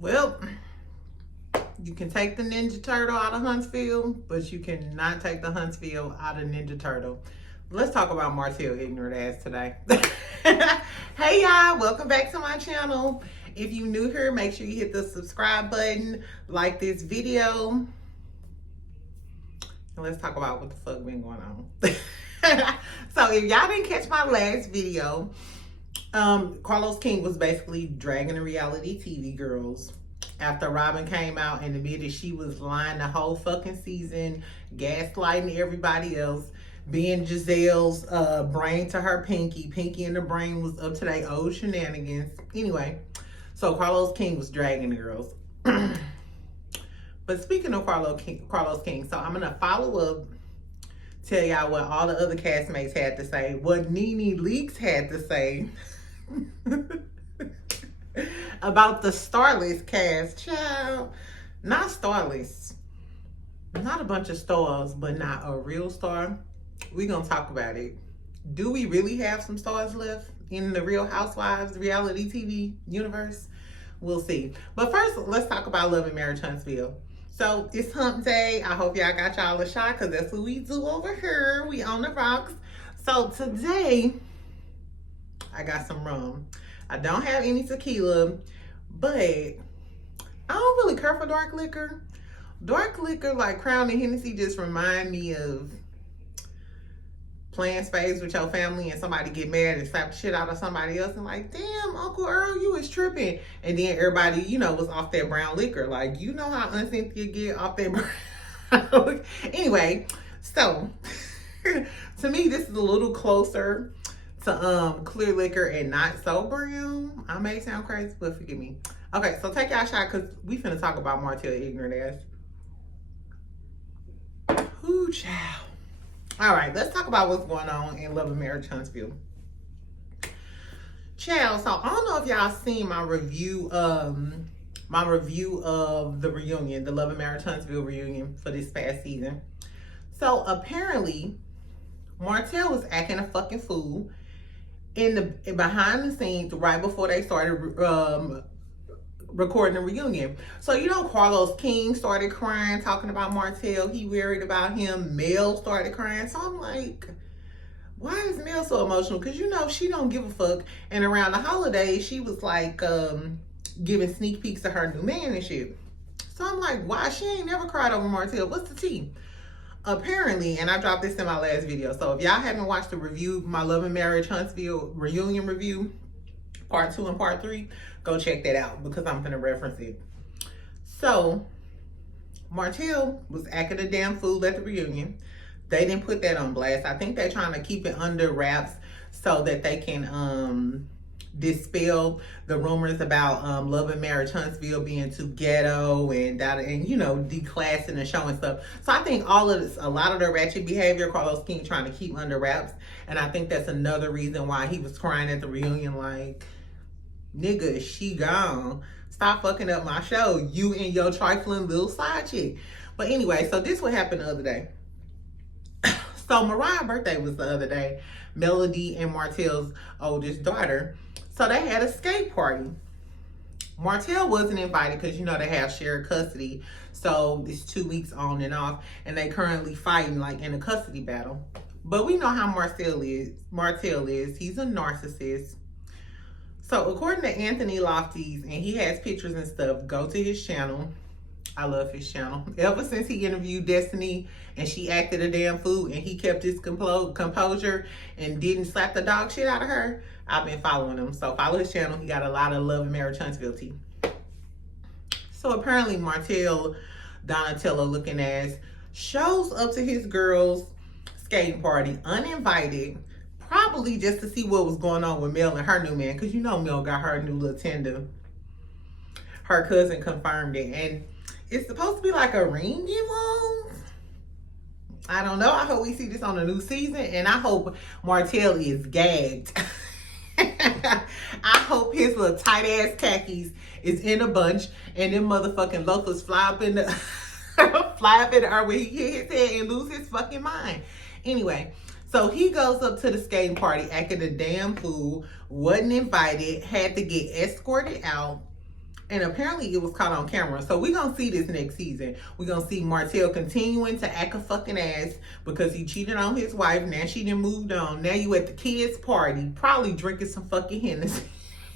Well, you can take the Ninja Turtle out of Huntsville, but you cannot take the Huntsville out of Ninja Turtle. Let's talk about Martell ignorant ass today. Hey y'all, welcome back to my channel. If you new here, make sure you hit the subscribe button, like this video, and let's talk about what the fuck been going on. So if y'all didn't catch my last video, Carlos King was basically dragging the reality TV girls after Robin came out and admitted she was lying the whole fucking season, gaslighting everybody else, being Giselle's brain to her Pinky. Pinky and the brain was up to their old shenanigans. Anyway, so Carlos King was dragging the girls. But speaking of Carlos King, so I'm going to follow up, tell y'all what all the other castmates had to say, what Nene Leakes had to say about the Starless cast. Child, not Starless. Not a bunch of stars, but not a real star. We're going to talk about it. Do we really have some stars left in the Real Housewives reality TV universe? We'll see. But first, let's talk about Love and Marriage Huntsville. So, it's hump day. I hope y'all got y'all a shot because that's what we do over here. We on the rocks. So, today, I got some rum. I don't have any tequila, but I don't really care for dark liquor. Dark liquor like Crown and Hennessy just remind me of playing spades with your family and somebody get mad and slap the shit out of somebody else and like, damn, Uncle Earl, you was tripping. And then everybody, you know, was off that brown liquor. Like, you know how Aunt Cynthia get off that brown. Anyway, so to me, this is a little clear to clear liquor and not so brown. I may sound crazy, but forgive me. Okay, so take y'all a shot because we finna talk about Martell ignorant ass. Ooh, child. All right, let's talk about what's going on in Love and Marriage Huntsville. Child, so I don't know if y'all seen my review of the reunion, the Love and Marriage Huntsville reunion for this past season. So apparently, Martell was acting a fucking fool behind the scenes right before they started recording the reunion. So, you know, Carlos King started crying, talking about Martell. He worried about him. Mel started crying. So I'm like, why is Mel so emotional? Because, you know, she don't give a fuck. And around the holidays, she was like giving sneak peeks of her new man and shit. So I'm like, why? She ain't never cried over Martell. What's the tea? Apparently, and I dropped this in my last video, so if y'all haven't watched the review, my Love and Marriage Huntsville reunion review, part 2 and part 3, go check that out because I'm gonna reference it. So, Martell was acting a damn fool at the reunion. They didn't put that on blast. I think they're trying to keep it under wraps so that they can dispel the rumors about Love and Marriage Huntsville being too ghetto and you know, declassing the show and stuff. So I think all of this, a lot of the ratchet behavior, Carlos King trying to keep under wraps, and I think that's another reason why he was crying at the reunion like, nigga, she gone. Stop fucking up my show, you and your trifling little side chick. But anyway, so this what happened the other day. So Mariah's birthday was the other day, Melody and Martell's oldest daughter. So they had a skate party. Martell wasn't invited because, you know, they have shared custody. So it's 2 weeks on and off. And they currently fighting like in a custody battle. But we know how Martell is. He's a narcissist. So according to Anthony Lofties, and he has pictures and stuff, go to his channel. I love his channel. Ever since he interviewed Destiny and she acted a damn fool and he kept his composure and didn't slap the dog shit out of her, I've been following him. So follow his channel. He got a lot of Love and Marriage Huntsville tea. So apparently Martell Donatello looking ass shows up to his girls' skating party uninvited, probably just to see what was going on with Mel and her new man. Because you know Mel got her new little tender. Her cousin confirmed it. And it's supposed to be like a ring involved. I don't know. I hope we see this on the new season. And I hope Martell is gagged. I hope his little tight ass khakis is in a bunch and them motherfucking loafers fly up in the air where he hit his head and lose his fucking mind. Anyway, so he goes up to the skating party acting a damn fool, wasn't invited, had to get escorted out. And apparently it was caught on camera. So we're going to see this next season. We're going to see Martell continuing to act a fucking ass because he cheated on his wife. Now she done moved on. Now you at the kids' party, probably drinking some fucking Hennessy.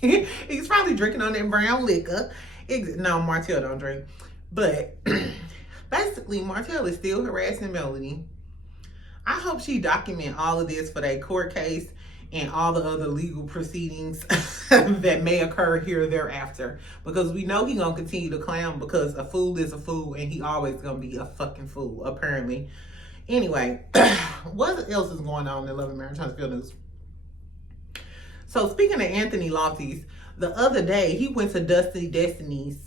He's probably drinking on that brown liquor. No, Martell don't drink. But basically, Martell is still harassing Melody. I hope she document all of this for that court case and all the other legal proceedings that may occur here thereafter. Because we know he gonna continue to clown because a fool is a fool and he always gonna be a fucking fool, apparently. Anyway, what else is going on in LAMH Martell news? So speaking of Anthony Lofty's, the other day he went to Dusty Destiny's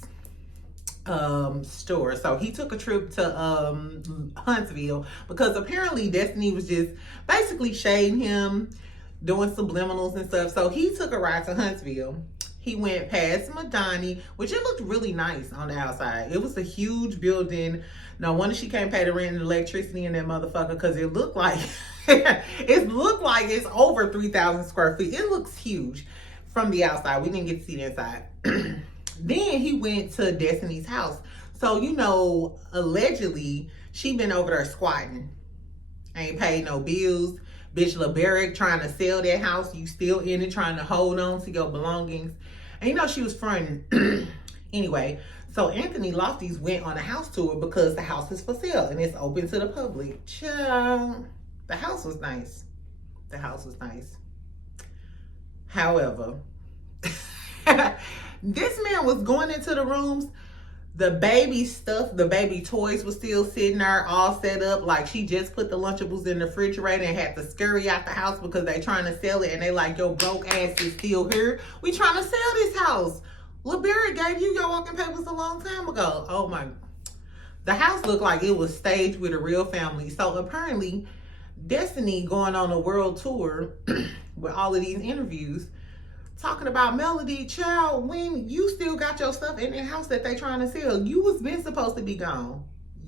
store. So he took a trip to Huntsville because apparently Destiny was just basically shading him, doing subliminals and stuff. So he took a ride to Huntsville. He went past Madani, which it looked really nice on the outside. It was a huge building. No wonder she can't pay the rent and electricity in that motherfucker because it looked like it's over 3,000 square feet. It looks huge from the outside. We didn't get to see the inside. Then he went to Destiny's house. So, you know, allegedly, she been over there squatting. Ain't paid no bills. Bitch LeBaric trying to sell that house. You still in it trying to hold on to your belongings. And you know she was fronting. Anyway, so Anthony Lofty's went on a house tour because the house is for sale and it's open to the public. Child, the house was nice. The house was nice. However, this man was going into the rooms. The baby stuff, the baby toys was still sitting there all set up. Like she just put the Lunchables in the refrigerator and had to scurry out the house because they trying to sell it. And they like, your broke ass is still here. We trying to sell this house. LeBaric gave you your walking papers a long time ago. Oh my. The house looked like it was staged with a real family. So apparently Destiny going on a world tour with all of these interviews talking about Melody, child, when you still got your stuff in the house that they trying to sell. You was been supposed to be gone.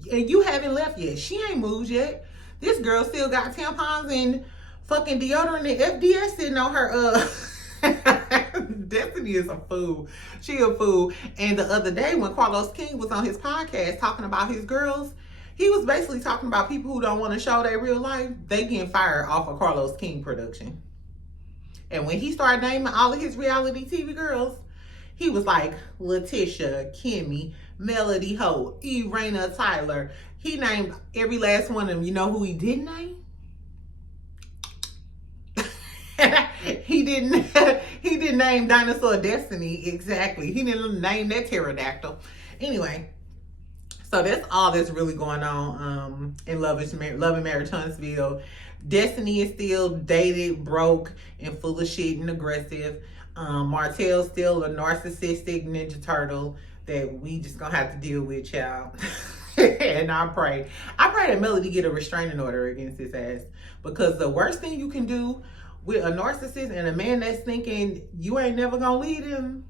And you haven't left yet. She ain't moved yet. This girl still got tampons and fucking deodorant and FDS sitting on her Destiny is a fool. She a fool. And the other day when Carlos King was on his podcast talking about his girls, he was basically talking about people who don't want to show their real life. They getting fired off of Carlos King production. And when he started naming all of his reality TV girls, he was like Letitia, Kimmy, Melody Holt, Irena Tyler. He named every last one of them. You know who he didn't name? He didn't name Dinosaur Destiny. Exactly. He didn't name that pterodactyl. Anyway, so that's all that's really going on in Love and Marriage Huntsville. Destiny is still dated, broke, and full of shit and aggressive. Martell's still a narcissistic Ninja Turtle that we just gonna have to deal with, child. And I pray that Melody get a restraining order against his ass, because the worst thing you can do with a narcissist and a man that's thinking you ain't never gonna lead him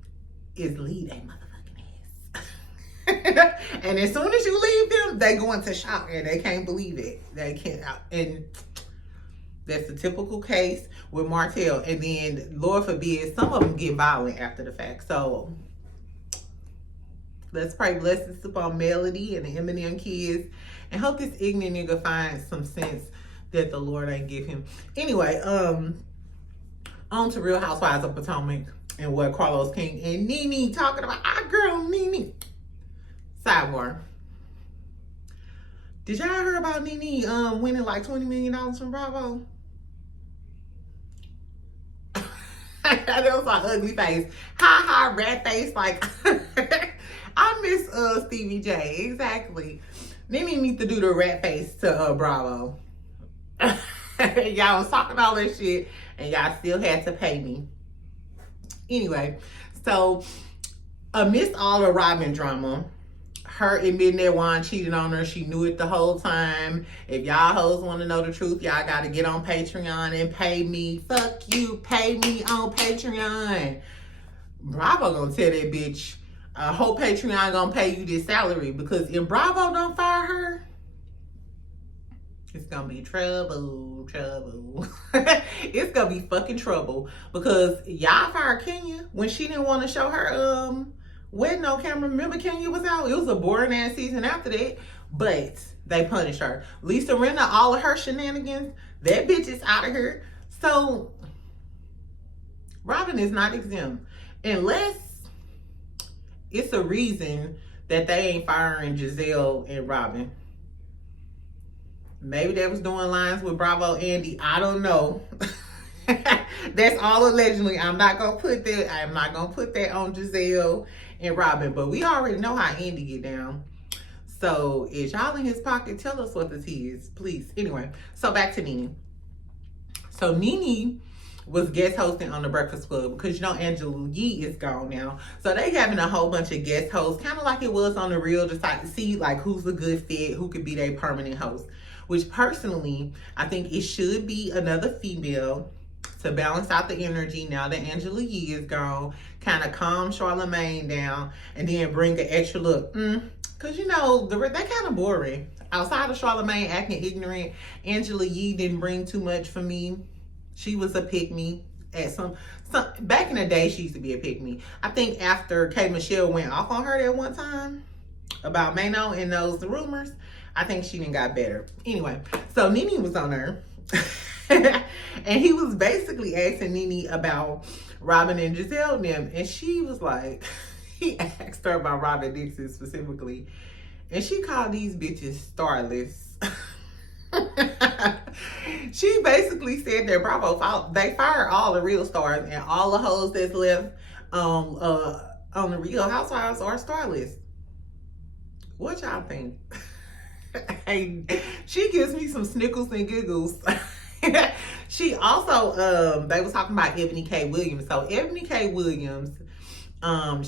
is lead that motherfucking ass. And as soon as you leave them, they go into shock and they can't believe it. They can't. And that's the typical case with Martell. And then, Lord forbid, some of them get violent after the fact. So let's pray blessings upon Melody and the Eminem kids, and hope this ignorant nigga finds some sense that the Lord ain't give him. Anyway, on to Real Housewives of Potomac and what Carlos King and Nene talking about. Our girl Nene. Sidebar. Did y'all hear about Nene winning like $20 million from Bravo? That was my ugly face. Ha ha, rat face. Like, I miss Stevie J. Exactly. Nene needs to do the rat face to Bravo. Y'all was talking all that shit and y'all still had to pay me. Anyway, so amidst all the Robin drama, her admitting that Juan cheated on her, she knew it the whole time. If y'all hoes want to know the truth, y'all got to get on Patreon and pay me. Fuck you, pay me on Patreon. Bravo gonna tell that bitch, I hope Patreon gonna pay you this salary, because if Bravo don't fire her, it's gonna be trouble. It's gonna be fucking trouble, because y'all fired Kenya when she didn't want to show her Wedding on Camera. Remember Kenya was out? It was a boring ass season after that. But they punished her. Lisa Rinna, all of her shenanigans, that bitch is out of here. So Robin is not exempt. Unless it's a reason that they ain't firing Giselle and Robin. Maybe they was doing lines with Bravo Andy. I don't know. That's all allegedly. I'm not gonna put that on Giselle and Robin. But we already know how Andy get down. So is y'all in his pocket? Tell us what the tea is, please. Anyway, so back to Nene. So Nene was guest hosting on the Breakfast Club because you know Angela Yee is gone now. So they having a whole bunch of guest hosts, kind of like it was on The Real, just like to see like who's a good fit, who could be their permanent host. Which personally, I think it should be another female to balance out the energy now that Angela Yee is gone, kind of calm Charlamagne down, and then bring an extra look. Because you know, they kind of boring. Outside of Charlamagne acting ignorant, Angela Yee didn't bring too much for me. She was a pick-me at some back in the day. She used to be a pick-me. I think after K. Michelle went off on her that one time about Mano and those rumors, I think she didn't got better. Anyway, so Nene was on her, and he was basically asking Nene about Robin and Giselle and them, and she was like, he asked her about Robin Dixon specifically, and she called these bitches starless. She basically said that Bravo, they fired all the real stars, and all the hoes that's left on the Real Housewives are starless. What y'all think? Hey, she gives me some snickles and giggles. She also, they was talking about Ebony K. Williams. So Ebony K. Williams,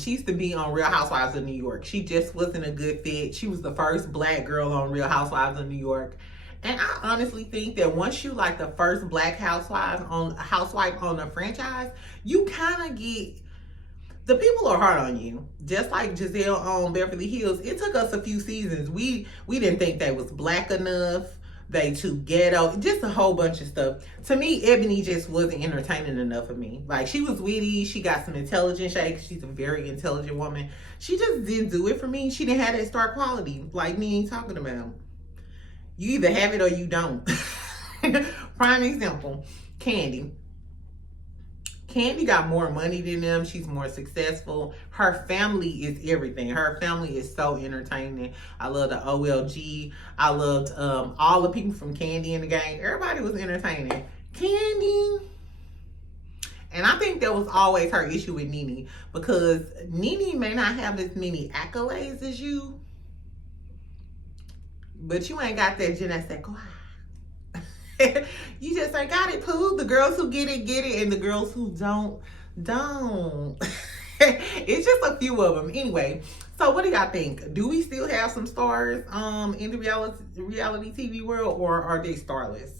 she used to be on Real Housewives of New York. She just wasn't a good fit. She was the first black girl on Real Housewives of New York. And I honestly think that once you like the first black housewife on a franchise, you kind of get, the people are hard on you. Just like Giselle on Beverly Hills, it took us a few seasons. We didn't think they was black enough. They too ghetto. Just a whole bunch of stuff. To me, Ebony just wasn't entertaining enough for me. Like, she was witty. She got some intelligent shakes. She's a very intelligent woman. She just didn't do it for me. She didn't have that star quality like me ain't talking about. You either have it or you don't. Prime example, Kandi. Kandi got more money than them. She's more successful. Her family is everything. Her family is so entertaining. I love the OLG. I loved all the people from Kandi in the gang. Everybody was entertaining. Kandi. And I think that was always her issue with Nene, because Nene may not have as many accolades as you, but you ain't got that je ne sais quoi. You just ain't got it, poo. The girls who get it, and the girls who don't. It's just a few of them. Anyway, so what do y'all think? Do we still have some stars in the reality TV world, or are they starless?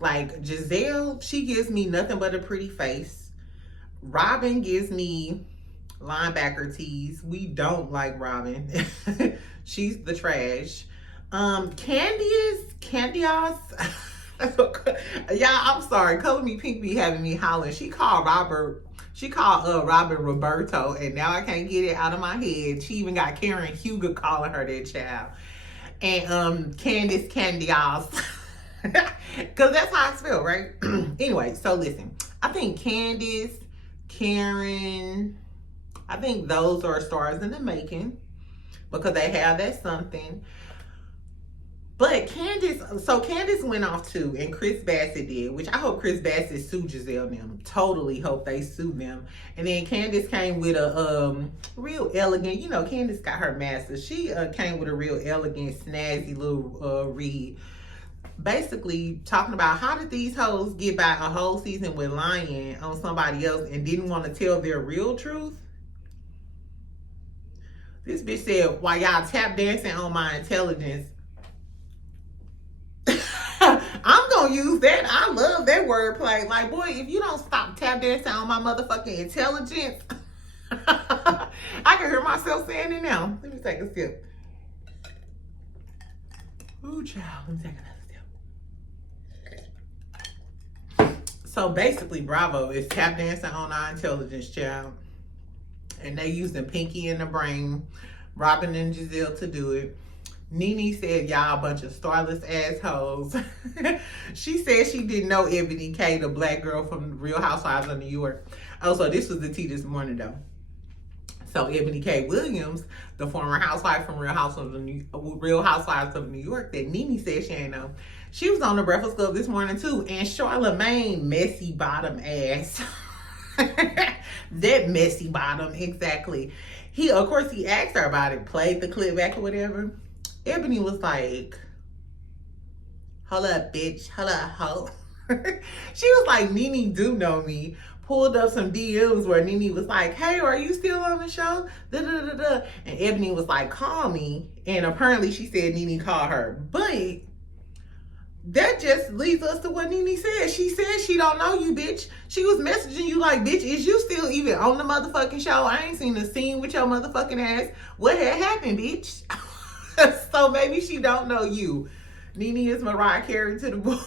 Like Giselle, she gives me nothing but a pretty face. Robin gives me linebacker tease. We don't like Robin. She's the trash. Candiace. Y'all, I'm sorry. Color Me Pink be having me hollering. She called Robin Roberto, and now I can't get it out of my head. She even got Karen Huger calling her that child. And Candiace. Because that's how I feel, right? Anyway, so listen. I think Candiace, Karen, I think those are stars in the making, because they have that something. But Candiace went off too, and Chris Bassett did, which I hope Chris Bassett sued Giselle and them. Totally hope they sued them. And then Candiace came with a real elegant, you know, Candiace got her master's. She came with a real elegant, snazzy little read. Basically talking about how did these hoes get by a whole season with lying on somebody else and didn't want to tell their real truth. This bitch said, while y'all tap dancing on my intelligence. I'm gonna use that. I love that wordplay. Like, boy, if you don't stop tap dancing on my motherfucking intelligence. I can hear myself saying it now. Let me take a sip. Ooh, child. Let me take another sip. So basically, Bravo is tap dancing on our intelligence, child. and they using Pinky and the Brain, Robin and Giselle to do it. Nene said, y'all a bunch of starless assholes. She said she didn't know Ebony K, the black girl from Real Housewives of New York. Oh, so this was the tea this morning, though. So Ebony K. Williams, the former housewife from Real Housewives of New York, that Nene said she ain't know. She was on the Breakfast Club this morning, too. And Charlamagne, messy bottom ass. That messy bottom, exactly. Of course, he asked her about it, played the clip back or whatever. Ebony was like, hold up, bitch. Hold up, ho. She was like, Nene do know me. Pulled up some DMs where Nene was like, hey, are you still on the show? Da, da, da, da. And Ebony was like, call me. And apparently she said Nene called her. But that just leads us to what Nene said. She said she don't know you, bitch. She was messaging you like, bitch, is you still even on the motherfucking show? I ain't seen a scene with your motherfucking ass. What had happened, bitch? So maybe she don't know you. Nene is Mariah Carey to the bush.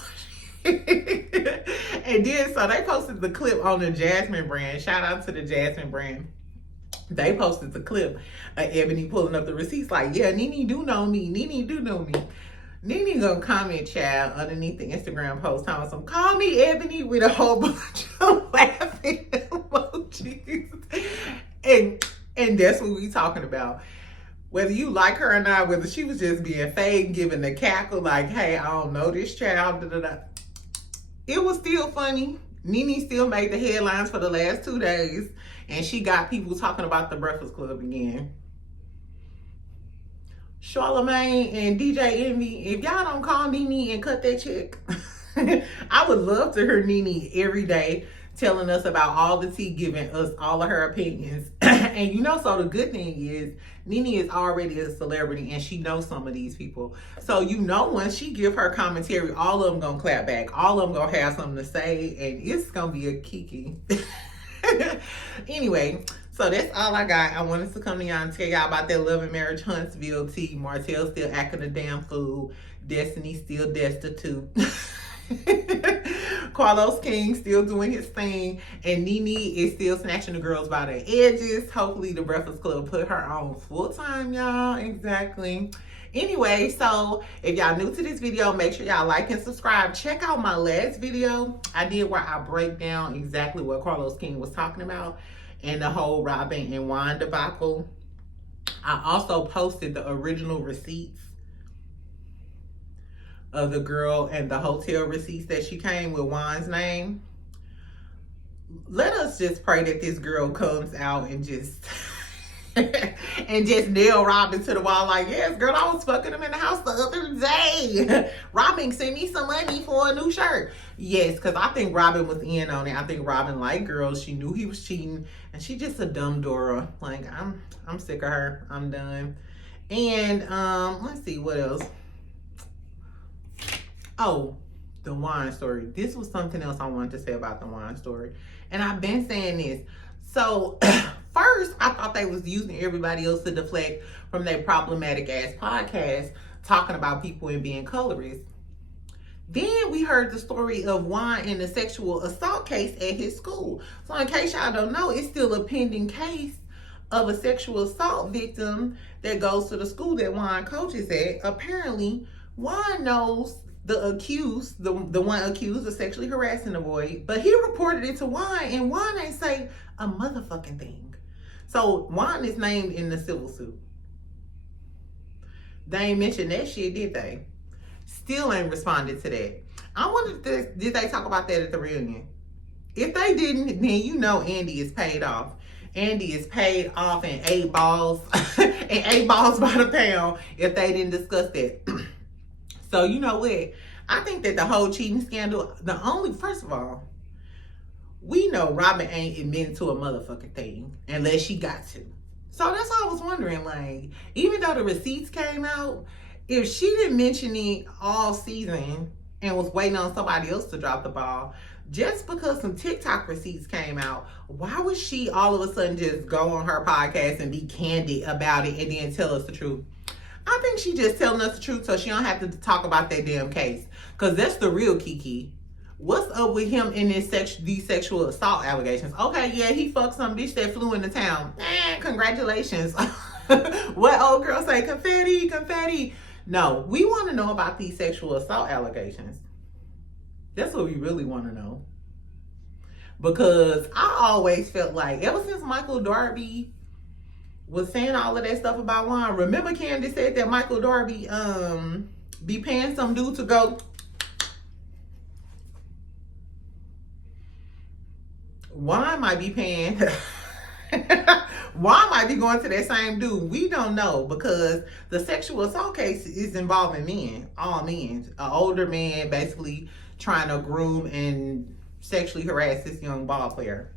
And then, so they posted the clip on the Jasmine brand. Shout out to the Jasmine brand. They posted the clip of Ebony pulling up the receipts like, yeah, Nene do know me. Nene do know me. Nene gonna comment, child, underneath the Instagram post, telling some, call me Ebony, with a whole bunch of laughing emojis. And that's what we talking about. Whether you like her or not, whether she was just being fake, giving the cackle like, hey, I don't know this child, da, da, da. It was still funny. Nene still made the headlines for the last 2 days, and she got people talking about the Breakfast Club again. Charlamagne and DJ Envy, if y'all don't call Nene and cut that check, I would love to hear Nene every day telling us about all the tea, giving us all of her opinions. And you know, so the good thing is, Nene is already a celebrity and she knows some of these people. So you know, when she give her commentary, all of them gonna clap back. All of them gonna have something to say, and it's gonna be a kiki. Anyway, so that's all I got. I wanted to come to y'all and tell y'all about that Love and Marriage Huntsville tea. Martell still acting a damn fool. Destiny still destitute. Carlos King still doing his thing, and Nene is still snatching the girls by their edges. Hopefully the Breakfast Club put her on full time, y'all. Exactly. Anyway, so if y'all new to this video, make sure y'all like and subscribe. Check out my last video I did where I break down exactly what Carlos King was talking about and the whole Robin and Juan debacle. I also posted the original receipts of the girl and the hotel receipts that she came with Juan's name. Let us just pray that this girl comes out and just and just nail Robin to the wall like, yes, girl, I was fucking him in the house the other day. Robin sent me some money for a new shirt. Yes, because I think Robin was in on it. I think Robin liked girls. She knew he was cheating, and she just a dumb Dora. Like, I'm sick of her. I'm done. And let's see what else. Oh, the wine story. This was something else I wanted to say about the wine story. And I've been saying this. So first, I thought they was using everybody else to deflect from their problematic ass podcast talking about people and being colorist. Then we heard the story of Juan in the sexual assault case at his school. So in case y'all don't know, it's still a pending case of a sexual assault victim that goes to the school that Juan coaches at. Apparently, Juan knows the accused, the one accused of sexually harassing the boy, but he reported it to Juan, and Juan ain't say a motherfucking thing. So Juan is named in the civil suit. They ain't mentioned that shit, did they? Still ain't responded to that. I wonder if did they talk about that at the reunion? If they didn't, then you know Andy is paid off. Andy is paid off in 8 balls, and 8 balls by the pound if they didn't discuss that. So you know what? I think that the whole cheating scandal, first of all, we know Robin ain't admitting to a motherfucking thing unless she got to. So that's why I was wondering, like, even though the receipts came out, if she didn't mention it all season and was waiting on somebody else to drop the ball, just because some TikTok receipts came out, why would she all of a sudden just go on her podcast and be candid about it and then tell us the truth? I think she just telling us the truth so she don't have to talk about that damn case. Because that's the real kiki. What's up with him in these sexual assault allegations? Okay, yeah, he fucked some bitch that flew into town. Congratulations. What old girl say? Confetti, confetti. No, we want to know about these sexual assault allegations. That's what we really want to know. Because I always felt like, ever since Michael Darby was saying all of that stuff about Juan, remember Candace said that Michael Darby be paying some dude to go. Juan might be paying. Juan might be going to that same dude. We don't know, because the sexual assault case is involving men, all men. An older man basically trying to groom and sexually harass this young ball player.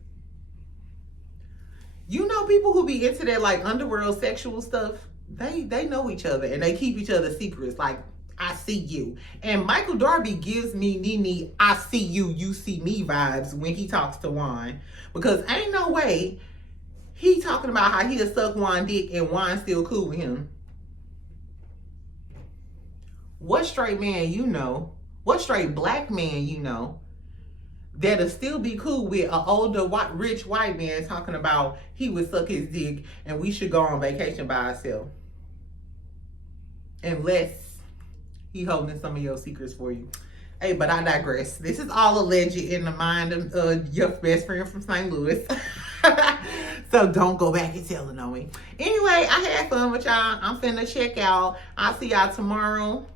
You know, people who be into that like underworld sexual stuff, they know each other and they keep each other's secrets. Like, I see you. And Michael Darby gives me Nene, I see you, you see me vibes when he talks to Juan. Because ain't no way he talking about how he'll suck Juan dick and Juan still cool with him. What straight man you know, what straight black man you know, that'll still be cool with an older, rich white man talking about he would suck his dick and we should go on vacation by ourselves? Unless he holding some of your secrets for you. Hey, but I digress. This is all alleged in the mind of your best friend from St. Louis. So don't go back and telling on me. Anyway, I had fun with y'all. I'm finna check out. I'll see y'all tomorrow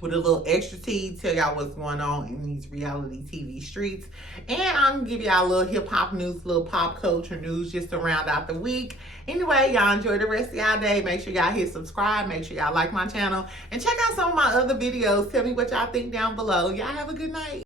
with a little extra tea, tell y'all what's going on in these reality TV streets. And I'm gonna give y'all a little hip hop news, little pop culture news just to round out the week. Anyway, y'all enjoy the rest of y'all day. Make sure y'all hit subscribe. Make sure y'all like my channel. And check out some of my other videos. Tell me what y'all think down below. Y'all have a good night.